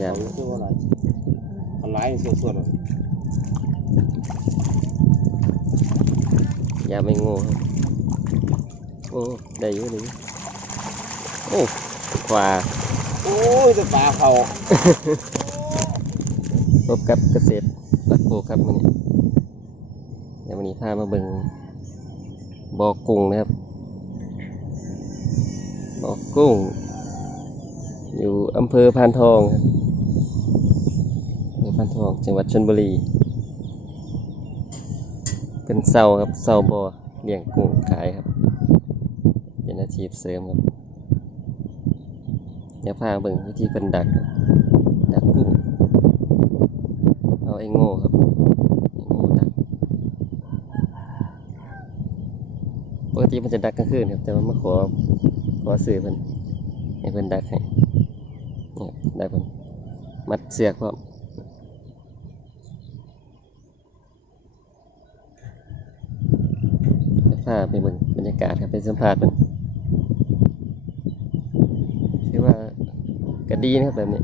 ยามคือว่าอะไรอะไรสดๆอะยามไม่โง่ครับโอ้ได้อยู่นี่โอ้ขวาโอ้ยแต่ปลาเขาพบกับเกษตรรักโกครับวันนี้เดี๋ยววันนี้พามาเบิ่งบ่อกุ้งนะครับบ่อกุ้ง อยู่อำเภอพานทองครับอำเภอพานทองจังหวัดชลบุรี เป็นเสาครับเสาบ่อเลี้ยงกุ้งขายครับ เป็นอาชีพเสริมครับเดี๋ยวพาเบิ่งวิธีเป็นดักดักกุ้งเอาไอ้โง่ครับไอ้โง่ดักปกติมันจะดักกลางคืนครับแต่ว่ามาขอขอสื่อเพิ่นให้เพิ่นดักให้ เนี่ยได้ผมมัดเสือกพร้อมภาพไปเบิ่งบรรยากาศครับไปสัมภาษณ์มันคือว่าก็ดีนะครับแบบนี้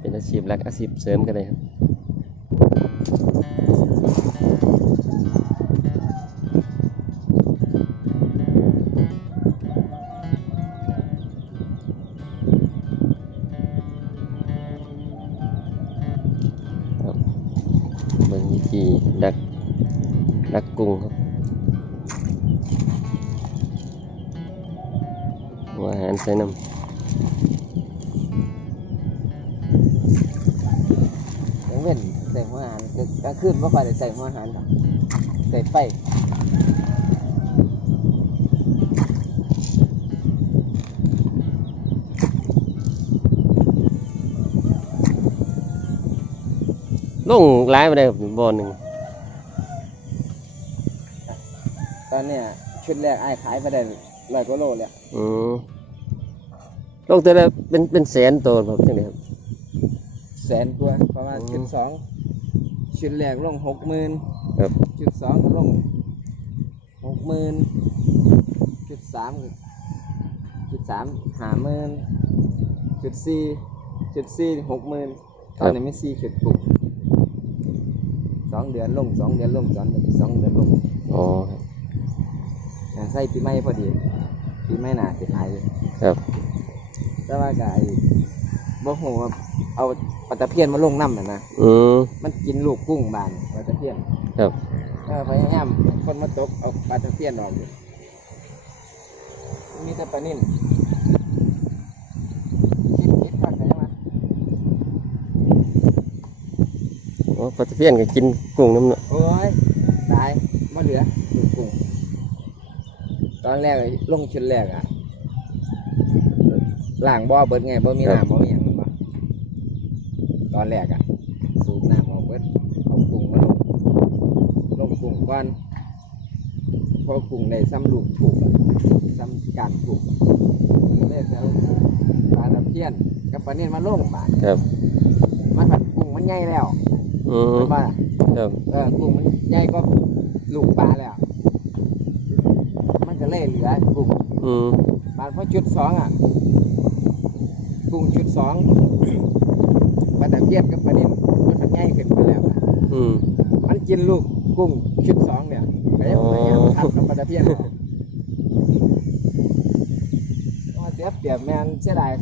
เป็นอาชีพหลักอาชีพเสริมกันเลยครับ เบิ่งวิธีดักดักกุ้งครับหัวอาหารใส่น้ำยังเว้นใส่หัวอาหารก็ขึ้นบ่ค่อยได้ใส่หัวอาหารใส่ไป ลงร้ายไปได้ครับบ่อหนึ่งตอนเนี้ยชุดแรกไอ้ายขายไปได้ร้อยกว่าโลเลยอืมลงตัวละเป็นเป็นแสนตัวครับจังไดครับ แสนกว่าประมาณอืมชุดสองชุดแรกลงหกหมื่นครับ ชุดสองก็ลงหกหมื่นชุดสามก็ชุดสามห้าหมื่นชุดสี่ชุดสี่หกหมื่นตอนนี้ไม่สี่ชุดปุ๊บ สองเดือนลงสองเดือนลงสองเดือนสองเดือนลงอ๋อครับอ่าใส่ปีใหม่พอดีปีใหม่หนาสิขายอยู่ครับ แต่ว่าก็ไอ้บ่ฮู้ว่าเอาปลาตะเพียนมาลงน้ำน่ะนะอืมมันกินลูกกุ้งบานปลาตะเพียน ครับก็พยายามคนมาตกเอาปลาตะเพียนออกอยู่มีแต่ปลานิ่มคิดคิดก่อนกันยังไง โอ้ ปลาตะเพียนก็กินกุ้งน้ำเนาะโอ้ยตายมาเหลือลูกกุ้งตอนแรกไอ้ลงชุดแรกอะล่างบ่อเบิดไงบ่มีน้ำบ่มีหยังบ่ตอนแรกอะสูบน้ำออกเบิดเอากุ้งมาลงลงกุ้งก่อนพอกุ้งได้ซ้ำลูกถูกอะซ้ำการถูกอะเลยแล้วปลาตะเพียนกับปลาเนี่ยมาลงบาดครับมันผัดกุ้งมันใหญ่แล้ว อืมเห็นป่ะครับเออกุ้งมันใหญ่ก็ลูกปลาแล้ว มันก็เลยเหลือกุ้งอืมบานพอจุดสองอะ กุ้งจุดสองปลาตะเพียนกับปลานิ่มมันผัดใหญ่ขึ้นไปแล้วอะอืมมันกินลูกกุ้งชุดสองเนี่ยก็ยังอ๋อพยายามทับกับปลาตะเพียนออกว่าเสียเปรียบแมนเสียดาย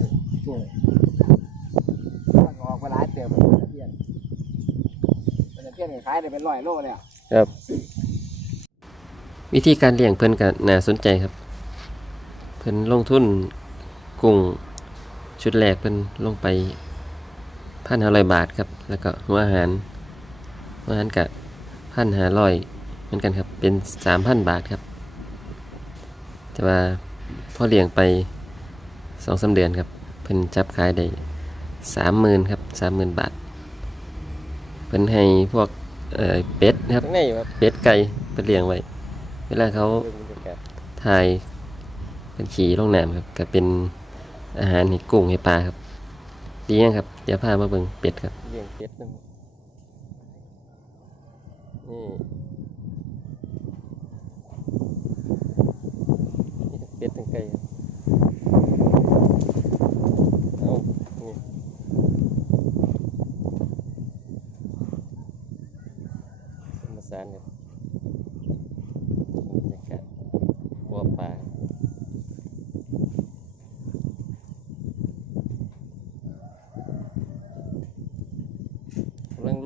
กุ้งมันออกมาหลายเติมปลาตะเพี ยนปลาตะเพียนนี่ขายได้เป็นร้อยโลเลยครับ วิธีการเลี้ยงเพิ่นก็น่าสนใจครับ เพิ่นลงทุนกุ้งชุดแรกเพิ่นลงไปพันห้าร้อยบาทครับ แล้วก็หัวอาหารหัวอาหารกับพันห้าร้อยเหมือนกันครับ เป็นสามพันบาทครับ แต่ว่าพอเลี้ยงไปสองสามเดือนครับ เพิ่นจับขายได้สามหมื่นครับสามหมื่นบาท เพิ่นให้พวกเอ่อเป็ดนะครับเป็ดไก่ไปเลี้ยงไว้ เวลาเขาถ่ายเป็นขี่ลงน้ำครับก็เป็นอาหารให้กุ้งให้ปลาครับดียังครับ เดี๋ยวพามาเบิ่งเป็ดครับ เลี้ยงเป็ดนะนี่เป็ดทั้งไก่ครับ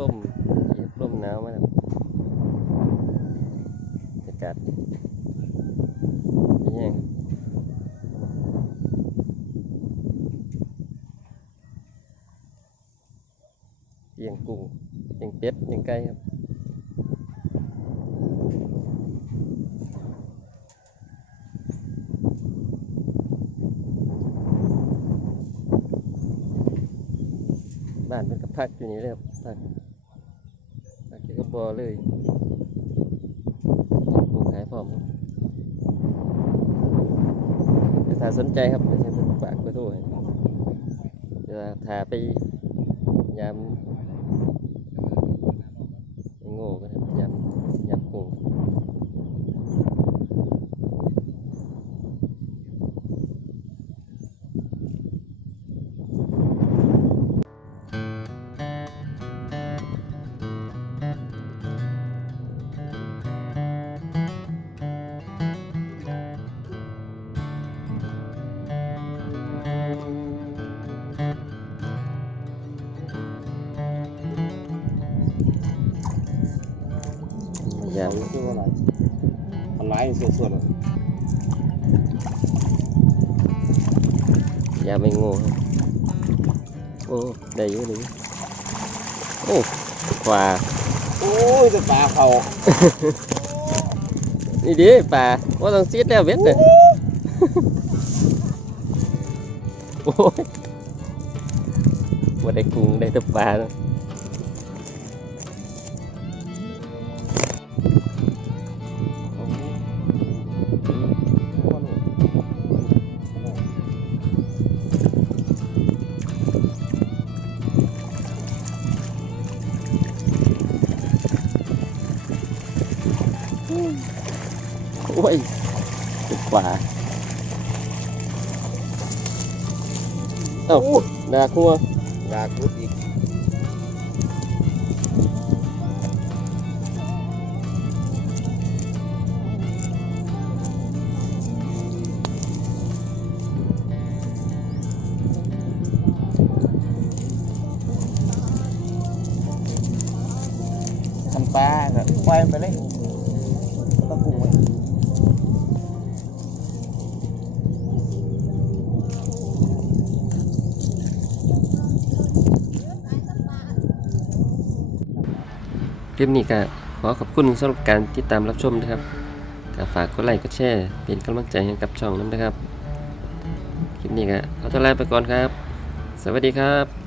ร่มร่มหนาวมาแล้วอากาศเยังเลี้ยงกุ้งเลี้ยงเป็ดเลี้ยงไก่ครับบ้านเป็นกับพักอยู่นี่เลยครับ กพักอยู่กับอเลยผูกขายพร้อมถ้าสนใจครับจะฝากเบอร์โทรให้เดี๋ยวถ้าไปยาม ยามคือว่าอะไรมันไล่สดยามไม่โง่ครับโอ้ได้เยอะเลยโอ้กว่าๆโอ้ยแต่ปล คลิปนี้ก็ขอขอบคุณสำหรับการติดตามรับชมนะครับก็ฝากกดไลค์กดแชร์เป็นกำลังใจให้กับช่องนั้นนะครับ คลิปนี้ก็ขอตัวลาไปก่อนครับ สวัสดีครับ